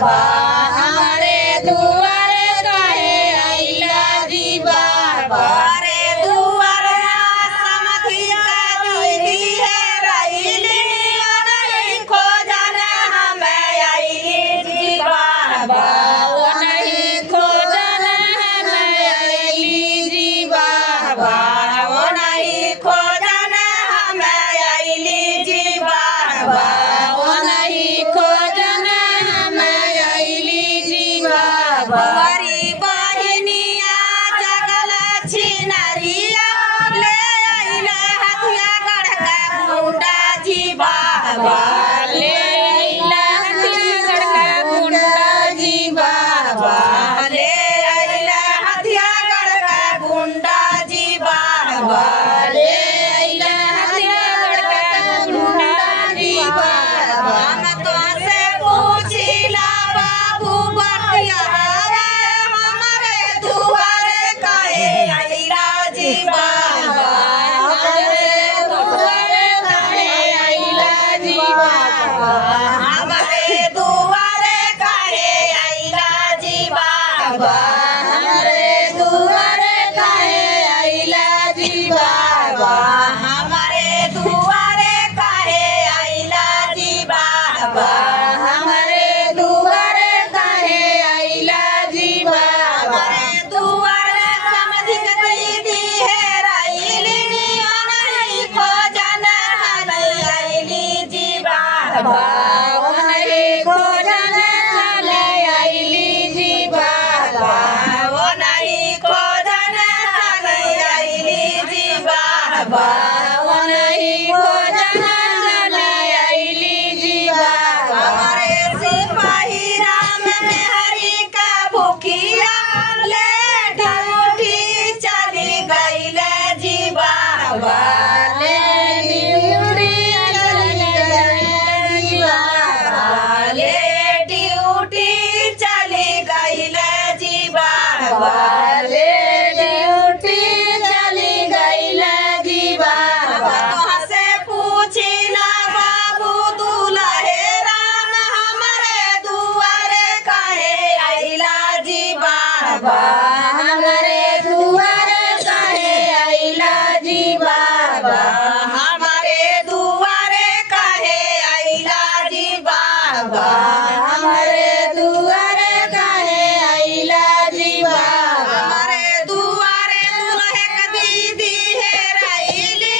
बाबा हमारे दुआरे काहे आइला जी बाबा हमारे दुआरे समधिया दीदी है रईली नहीं खोजने हमें आइली जी बाबा वो नहीं खोजने हमें आइली जी बाबा वो नहीं खोजने हमें आइली जी बाबा वो नहीं खोजने हमें आइली जी बाबा हमारी बहिनिया जगल छिनरिया ले आइले हथिया गढ़ का मुंडा जी बाबा ले आइला हथियागढ़ का गुंडा जी बाबा ले आइले हथिया गढ़ का गुंडा जी बाबा ले आइला हथियागढ़ का गुंडा जी बाबा हम तो से पूछिला बाबू बटिया हमारे दुआरे काहे आइला जी बाबा हमारे दुआरे काहे आइला जी बाबा हमारे दुआरे काहे आइला जी बाबा हमारे दुआरे काहे आइला जी बाबा हमारे दुआरे काहे आइला जी बाबा हमारे दुआरे काहे आइला जी बाबा हमारे दुआरे समझ के दीदी है रईली नहीं खोजने हमें आइली जी बाबा वो नहीं खोजने हमें आइली जी बाबा वो नहीं खोजने हमें आइली जी बाबा वो नहीं खोजने हमें आइली जी बाबा हमारे सिपाही राम में हरि का भूखिया ले ड्यूटी चली गईले जी बाबा ले ड्यूटी चली गई जी बाबा ले ड्यूटी चली गईले जी बाबा ले ड्यूटी चली गईले जी बाबा तोहा से पूछिला बाबू दुल्हे राम हमारे दुआरे काहे आइला जी बाबा हमारे दुआरे काहे आइला जी बाबा हमारे दुआरे काहे आइला जी बाबा हमारे दुआरे काहे आइला जी बाबा हमारे दुआरे दुल्हे का दीदी है रईली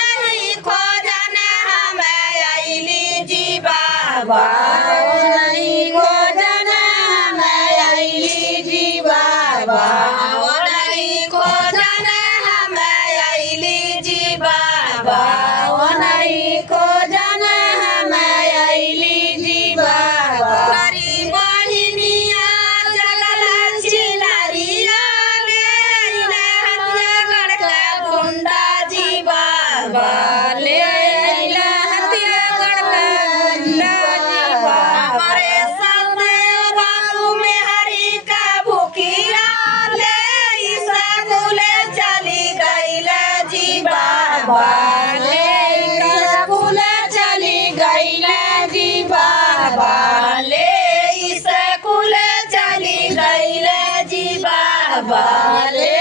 नहीं खोजने हमें आइली जी बाबा वो नहीं खोजने हमें आइली जी बाबा वो नहीं खोजने हमें आइली जी बाबा वो नहीं खोजने हमें आइली जी बाबा हमारी बहिनिया जगल छिनरिया ले आइले हथियागढ़ का गुंडा जी बाबा ले आइला हथियागढ़ का गुंडा जी बाबा हमारे सामने बाबू में हरि का भूखिया ले स्कूले चली गईले जी बाबा ले स्कूल चली गईले जी बाबा ले स्कूले चली गईले जी बाबा ले